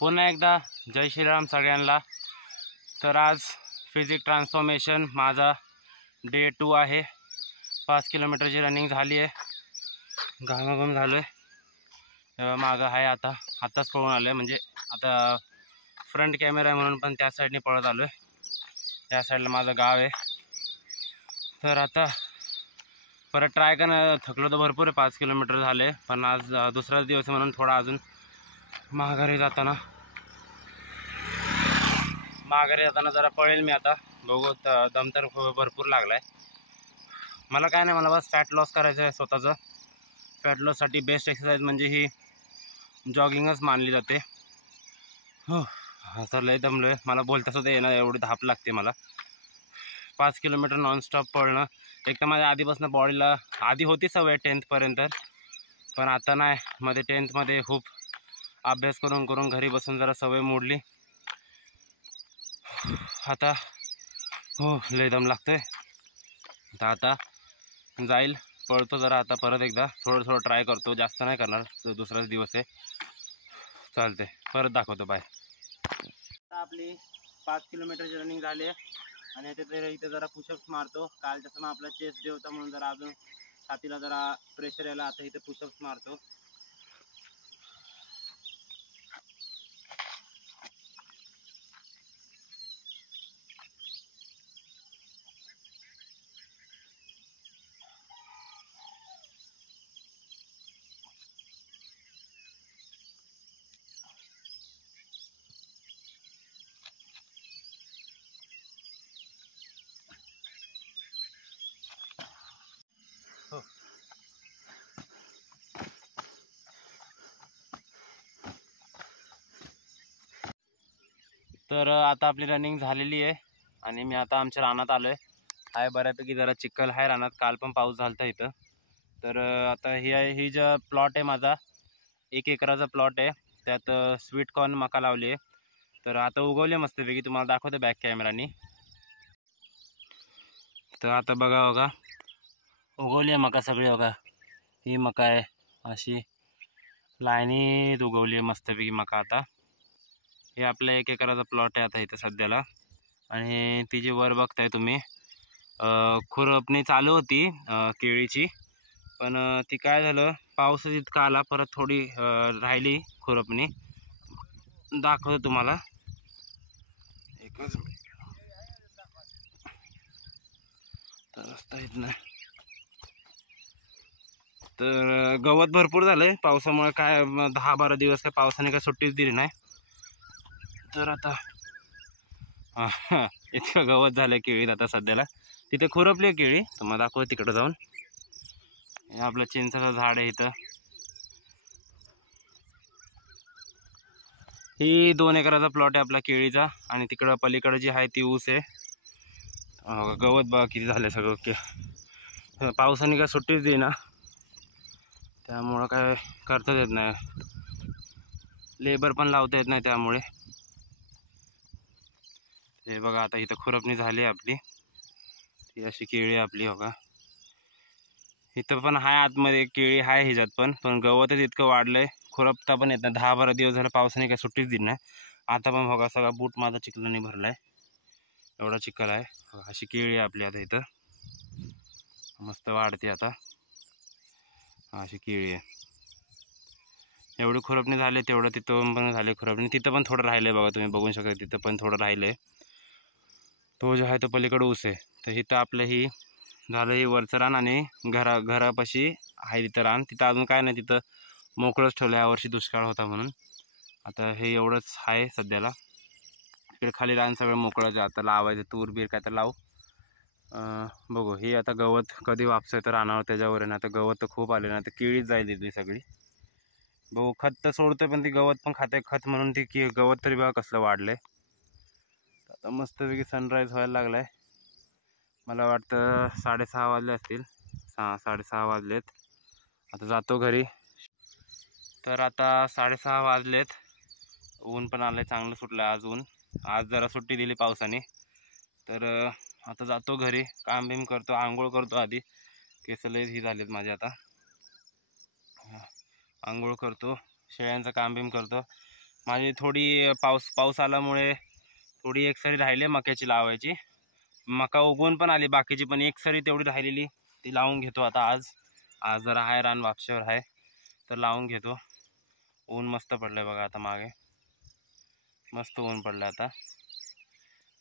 पुन्हा एकदा जय श्रीराम सगळ्यांना। तर आज फिजिक ट्रान्सफॉर्मेशन माझा डे 2 आहे। 5 किलोमीटरची रनिंग झाली आहे, घामाघूम झालो आहे। मागं आहे आताच पळून आलो आहे, म्हणजे आता फ्रंट कॅमेरा आहे म्हणून पण त्या साईडने पळत आलो आहे। त्या साईडला माझं गाव आहे। तर आता परत ट्राय करणं, थकलो तर भरपूर आहे, 5 किलोमीटर झाले, पण आज दुसराच दिवस म्हणून थोडा अजून माघारी जाताना जरा पळेल मी आता। बघू, दम तर भरपूर लागलाय मला। काय नाही, मला बस फॅट लॉस करायचं आहे स्वतःचं। फॅट लॉससाठी बेस्ट एक्सरसाइज म्हणजे ही जॉगिंगच मानली जाते। हो, तर लय दमलोय, मला बोलता सुद्धा येणं, एवढी धाप लागते मला। 5 किलोमीटर नॉनस्टॉप पळणं, एक तर माझ्या आधीपासून बॉडीला आधी होती सवय 10th पर्यंत, पण आता नाही। मध्ये 10th मध्ये खूप अभ्यास करून घरी बसून जरा सवय मोडली। आता हो, लय दम लागतोय। आता जाईल, पळतो जरा आता परत एकदा, थोडं ट्राय करतो, जास्त नाही करणार, दुसराच दिवस आहे। चालते, परत दाखवतो, बाय। आता आपली 5 किलोमीटरची रनिंग झाली आहे आणि इथे जरा पुशअप्स मारतो। काल तसं मग आपला चेस्ट डे होता म्हणून जरा अजून छातीला जरा प्रेशर यायला, आता इथे पुशअप्स मारतो। हो, तर आता आपली रनिंग झालेली आहे आणि मी आता आमच्या रानात आलो आहे। बऱ्यापैकी जरा चिखल आहे रानात, काल पण पाऊस झाला होता इथं। तर आता ही जो प्लॉट आहे माझा, 1 एकराचा प्लॉट आहे, त्यात स्वीट कॉर्न मका लावली आहे। तर आता उगवले मस्तपैकी, तुम्हाला दाखवतो बॅक कॅमेरानी। तर आता बघा उगवली आहे मका सगळी, बघा ही मका आहे, अशी लाईनीत उगवली आहे मस्तपैकी मका। आता हे आपल्या 1 एकराचा प्लॉट आहे आता इथं सध्याला, आणि ती जी वर बघताय तुम्ही, खुरपणी चालू होती केळीची, पण ती काय झालं, पाऊस इतका आला, परत थोडी राहिली खुरपणी। दाखवतो तुम्हाला, एकच मिनिट। तर रस्ता येत नाही, तर गवत भरपूर झालंय पावसामुळे, काय 10-12 दिवस काय पावसाने काय सुट्टीच दिली नाही। तर आता इतकं गवत झालं केळीत आता सध्याला। तिथे खुरपली केळी, तुम्हाला दाखवतो तिकडे जाऊन। हे आपलं चिंचेचं झाड आहे इथं, ही 2 एकराचा प्लॉट आहे आपला केळीचा, आणि तिकडं पलीकडे जी आहे ती ऊस आहे। गवत बघा किती झाले सगळं, ओके। पावसाने काय सुट्टीच देईना, त्यामुळं काय करताच येत नाही, लेबर पण लावता येत नाही त्यामुळे। हे बघा आता इथं खुरपणी झाली आपली, ती अशी केळी आपली, बघा इथं पण हाय आतमध्ये केळी आहे ह्याच्यात पण गवतच इतकं वाढलंय, खुरपता पण येत नाही। 10-12 दिवस झालं पावसाने काय सुट्टीच दिली नाही। आता पण बघा सगळा बूट माझा चिखलाने भरलाय, एवढा चिखल आहे। अशी केळी आहे आपली आता इथं, मस्त वाढते आता, अशी केळी आहे। एवढी खुरपणी झाली, तेवढं तिथं पण झाले खुरपणी, तिथं पण थोडं राहिलंय बघा, तुम्ही बघू शकता, तिथं पण थोडं राहिलंय। तो जो आहे तो पलीकडे ऊस आहे। तर इथं आपलं ही झालं, ही वरचं रान, आणि घरापाशी आहे तिथं रान, तिथं अजून काय नाही, तिथं मोकळंच ठेवलं, यावर्षी दुष्काळ होता म्हणून। आता हे एवढंच आहे सध्याला, इकडे खाली रान सगळं मोकळंच आहे। आता लावायचं तूर बीर काय तर लावू, बघू। ही आता गवत कधी वापसायचं रानावर त्याच्यावर आहे ना, आता गवत तर खूप आले ना, तर केळीच जाईल तिथली सगळी। बघू, खत तर सोडतोय पण ती गवत पण खाते खत म्हणून, ती गवत तरी बघा कसलं वाढलंय। आता मस्तपैकी सनराईज व्हायला लागलाय, मला वाटतं 6:30 वाजले असतील, 6-6:30 वाजलेत। आता जातो घरी। तर आता 6:30 वाजलेत, ऊन पण आलंय, चांगलं सुटलं आज ऊन, आज जरा सुट्टी दिली पावसाने। तर आता जातो घरी, काम बिम करतो, आंघोळ करतो आधी, केस लय ही झालेत माझे आता, आंघोळ करतो, शेळ्यांचं काम बिम करतो, माझी थोडी पाऊस आल्यामुळे थोडी एक सरी राहिली मक्याची लावायची. मका उगवून पण आली बाकीची, पण एक सरी तेवढी राहिलेली ती लावून घेतो आता. आज जरा आहे रान वापशावर आहे तर लावून घेतो. ऊन मस्त पडलंय बघा आता, मागे मस्त ऊन पडलं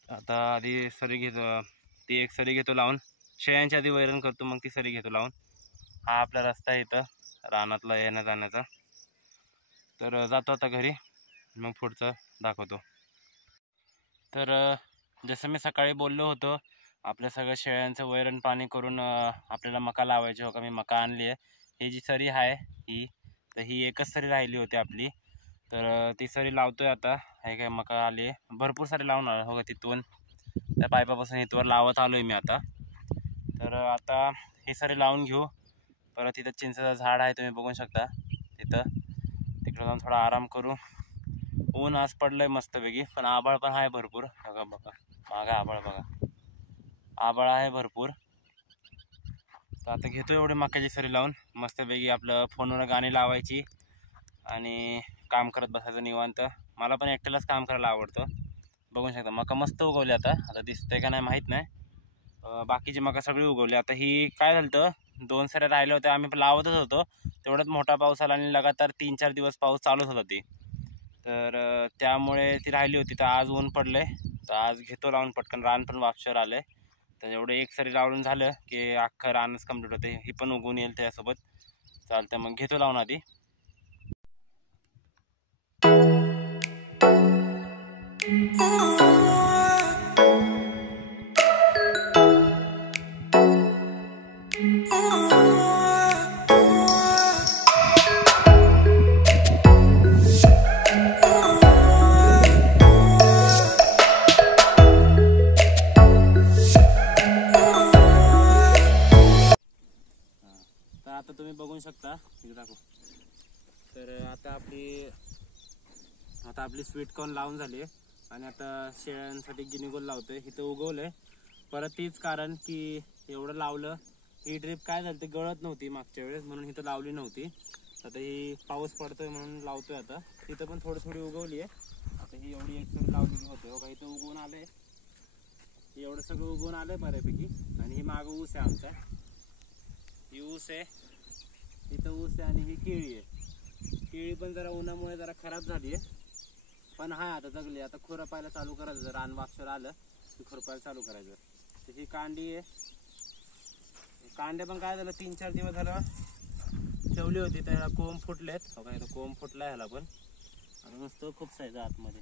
आता आधी सरी घेतो, ती एक सरी घेतो लावून. शेळ्यांच्या आधी वैरण करतो, मग ती सरी घेतो लावून. हा आपला रस्ता आहे इथं रानातला येण्या जाण्याचा. तर जातो आता घरी, मग पुढचं दाखवतो. तर जसं मी सकाळी बोललो होतो, आपल्या सगळं शेळ्यांचं वैरण पाणी करून आपल्याला मका लावायची हो का. मी मका आणली आहे. ही जी सरी आहे ही एकच सरी राहिली होती आपली, तर ती सरी लावतोय आता. हे काय मका आली आहे भरपूर सारी लावून आलो हो का. तिथून त्या पाईपापासून इथवर लावत आलोय मी आता. तर आता ही सरी लावून घेऊ. परत तिथं चिंचेचं झाड आहे, तुम्ही बघू शकता तिकडं जाऊन थोडा आराम करू. ऊन आज पडलंय मस्तपैकी, पण आभाळ पण आहे भरपूर. बघा मागं आभाळ बघा, आभाळ आहे भरपूर. तर आता घेतो एवढी मक्याची सरी लावून मस्तपैकी. आपलं फोनवर गाणी लावायची आणि काम करत बसायचं निवांत. मला पण एकट्यालाच काम करायला आवडतं. बघू शकता मका मस्त उगवली आता दिसतंय का नाही माहीत नाही. बाकीची मका सगळी उगवली. आता ही काय झालं, 2 सऱ्या राहिल्या होत्या, आम्ही लावतच होतो तेवढ्यात मोठा पाऊस आला आणि लगातार 3-4 दिवस पाऊस चालूच होता ती. तर त्यामुळे ती राहिली होती. तर आज ऊन पडलंय, तर आज घेतो लावून पटकन. रान पण वापशावर आलंय, तर एवढं एक सरी लावून झालं की अख्खं रानच कम्प्लीट होते. ही पण उगवून येईल त्यासोबत. चालतं, मग घेतो लावून आधी. आता तुम्ही बघू शकता, दाखव. तर आता आपली स्वीट कॉर्न लावून झाली आणि आता शेळ्यांसाठी गिनीगोल लावतोय. इथं उगवलंय. परत तीच कारण की एवढं लावलं, ही ड्रीप काय झालं ते गळत नव्हती मागच्या वेळेस, म्हणून इथं लावली नव्हती. आता ही पाऊस पडतोय म्हणून लावतोय. आता इथं पण थोडी उगवली आहे. आता ही एवढी एक सरी लावलेली होते हो का. इथं उगवून आलंय, एवढं सगळं उगवून आलंय बऱ्यापैकी. आणि ही मागं ऊस आहे आमचा, ही ऊस आहे, इथं ऊस आहे आणि ही केळी आहे. केळी पण जरा उन्हामुळे जरा खराब झाली आहे, पण हा आता जगली. आता खुरपायला चालू करायचं, रान वापशावर आलं की खुरपायला चालू करायचं. तर ही कांडी आहे. कांड्या पण काय झालं 3-4 दिवस झालं ठेवली होती, त्याला कोंब फुटलेत हो का. इथं कोंब फुटला ह्याला पण, आणि नुसतं खूप साईज आतमध्ये.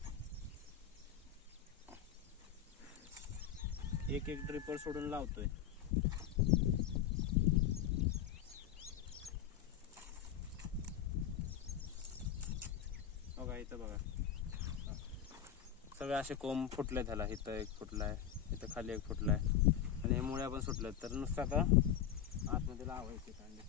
एक ड्रिपर सोडून लावतोय. बघा इथं बघा, सगळे असे कोंब फुटले त्याला. इथं एक फुटलाय, इथं खाली एक फुटलाय, आणि हे मुळ्या पण सुटल्यात. तर नुसतं आता आतमध्ये लावायचे कांडे.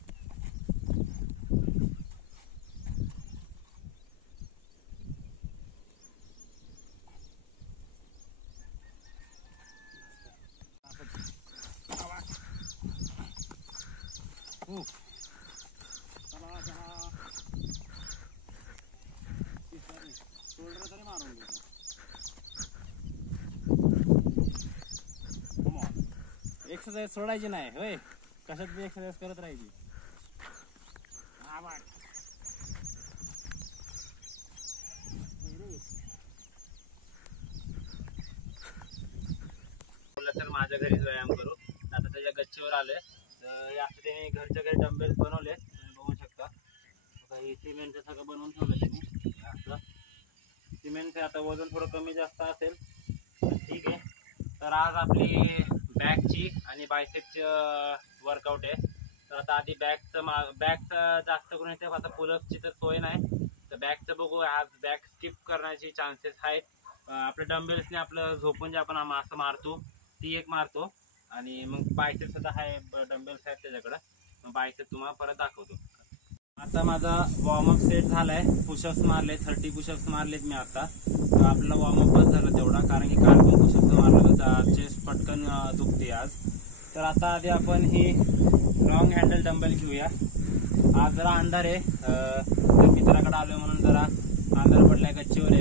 शोल्डर तरी मारून घेतो. एक्सरसाइज सोडायची नाही होय, कशात बी एक्सरसाइज करत राहायची. तर माझ्या घरीच व्यायाम करू. आता त्याच्या गच्चीवर आले, तर असं त्याने घरच्या घरी डंबेल्स बनवले, बघू शकता. काही सिमेंटचं सगळं बनवून ठेवलं त्यांनी. असं सिमेंटचं आता वजन थोडं कमी जास्त असेल, ठीक आहे. तर आज आपली बॅकची आणि बायसेपची वर्कआउट आहे. तर आता आधी बॅकचं जास्त करून येते. आता पुलअपची तर सोय नाही, तर बॅकचं बघू. आज बॅक स्किप करण्याची चान्सेस आहेत. आपल्या डंबेल्सने आपलं झोपून जे आपण असं मारतो ती एक मारतो, आणि मग बायसेप सुद्धा आहे, डंबेल्स आहेत त्याच्याकडं. मग बायसेप तुम्हाला परत दाखवतो. आता माझा वॉर्मअप सेट झालाय. पुशअप्स मारले, 30 पुशअप्स मारलेत मी आता. तर आपला वॉर्मअप बस झाला तेवढा, कारण की काल पण पुशअप्स मारलं तर चेस्ट पटकन दुखते आज. तर आता आधी आपण ही लॉंग हँडल डंबेल घेऊया. आज जरा अंधार आहे, तर मित्राकडे आलोय म्हणून जरा अंधार पडलाय. गच्चीवर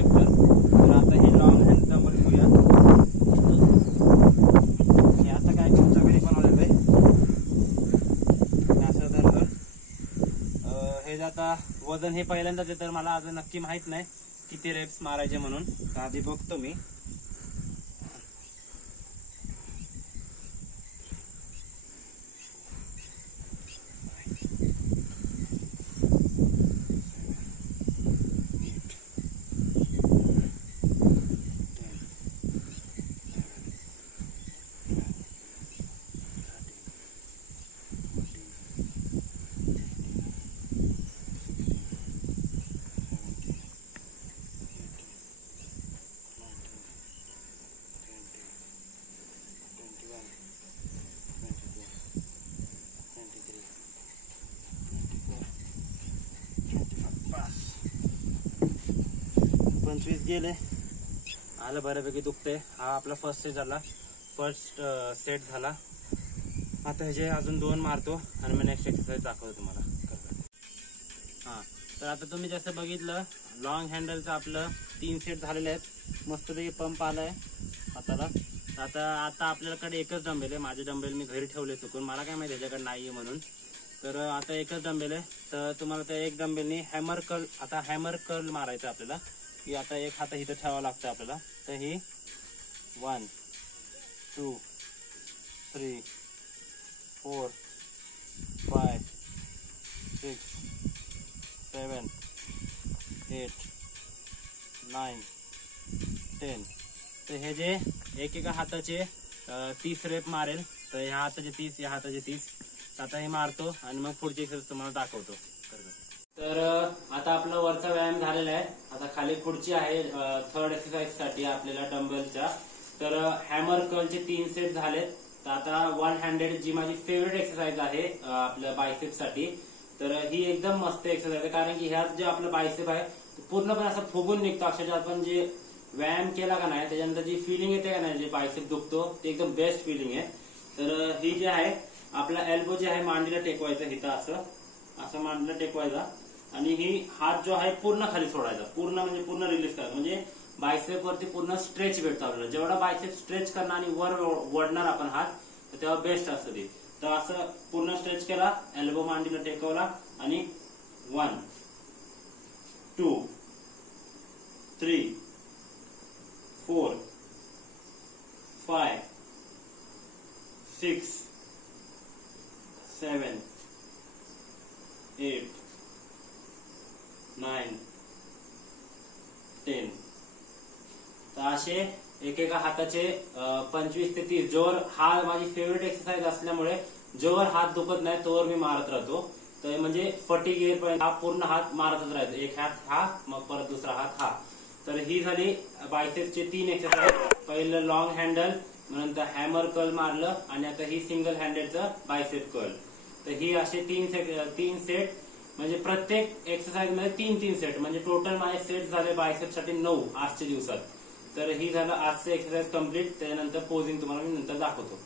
वजन हे पहिल्यांदाच आहे तर मला अजून नक्की माहित नाही किती रेप्स मारायचे म्हणून. तर आधी बघतो मी. गेले आलं बऱ्यापैकी दुखते. हा आपला फर्स्ट सेट झाला. आता ह्याचे अजून 2 मारतो आणि मग नेक्स्ट एक्सरसाइज दाखवतो तुम्हाला. हा तर आता तुम्ही जसं बघितलं लॉंग हँडलचं आपलं 3 सेट झालेले आहेत. मस्तपैकी पंप आलाय हाताला. आता आपल्याकडे एकच डंबेल आहे. माझे डंबेल मी घरी ठेवले चुकून, मला काय माहिती ह्याच्याकडे नाहीये म्हणून. तर आता एकच डंबेल आहे. तर तुम्हाला त्या एक डंबेलनी हॅमर कर्ल मारायचं आपल्याला. की आता एक हात इथं ठेवावा लागतं आपल्याला. तर ही 1 2 3 4 5 6 7 8 9 10. तर हे जे एकेका हाताचे 30 रेप मारेल. तर ह्या हाताचे 30 या हाताचे 30. आता हे मारतो आणि मग पुढची एक्सरसाइज तुम्हाला दाखवतो. तर आता आपला वरचा व्यायाम झालेला आहे. आता खाली पुढची आहे थर्ड एक्सरसाइज साठी आपल्याला डंबेलच्या. तर हॅमर कर्लचे 3 सेट झालेत. तर आता 1 हँडेड जी माझी फेवरेट एक्सरसाइज आहे आपल्या बायसेप साठी. तर ही एकदम मस्त एक्सरसाइज आहे कारण की ह्यात जे आपलं बायसेप आहे पूर्णपणे असं फुगून निघतो. अक्षरशः आपण जे व्यायाम केला का नाही त्याच्यानंतर जी फिलिंग येते का नाही, जे बायसेप दुखतो ते एकदम बेस्ट फिलिंग आहे. तर ही जे आहे आपला एल्बो जे आहे मांडीला टेकवायचं इथं असं मांडीला टेकवायचा आणि ही हात जो आहे पूर्ण खाली सोडायचा. पूर्ण रिलीज करायचा. म्हणजे बायसेप वरती पूर्ण स्ट्रेच भेटतो आपल्याला. जेवढा बायसेप स्ट्रेच करणार आणि वर वडणार आपण हात तर तेव्हा बेस्ट असतं ते. तर असं पूर्ण स्ट्रेच केला, एल्बो मांडीला टेकवला आणि 1 2 3 4 5 6 7 8 9 10. तर असे एकेका हाताचे 25 ते 30. जोवर हा माझी फेवरेट एक्सरसाइज असल्यामुळे जोवर हात दुखत नाही तोवर मी मारत राहतो. तर म्हणजे फटीग येईपर्यंत हा पूर्ण हात मारतच राहायचा. एक हात हा मग परत दुसरा हात हा. तर ही झाली बायसेप्सचे 3 एक्सरसाइज. पहिलं लॉंग हँडल, नंतर हॅमर कर्ल मारलं आणि आता ही सिंगल हँडेडचं बायसेप कर्ल. तर ही असे 3 सेट म्हणजे प्रत्येक एक्सरसाइज मध्ये 3 सेट म्हणजे टोटल माझे सेट झाले बायसेप साठी 9 आजच्या दिवसात. तर ही झालं आजचं एक्सरसाइज कम्प्लीट. त्यानंतर पोजिंग तुम्हाला मी नंतर दाखवतो.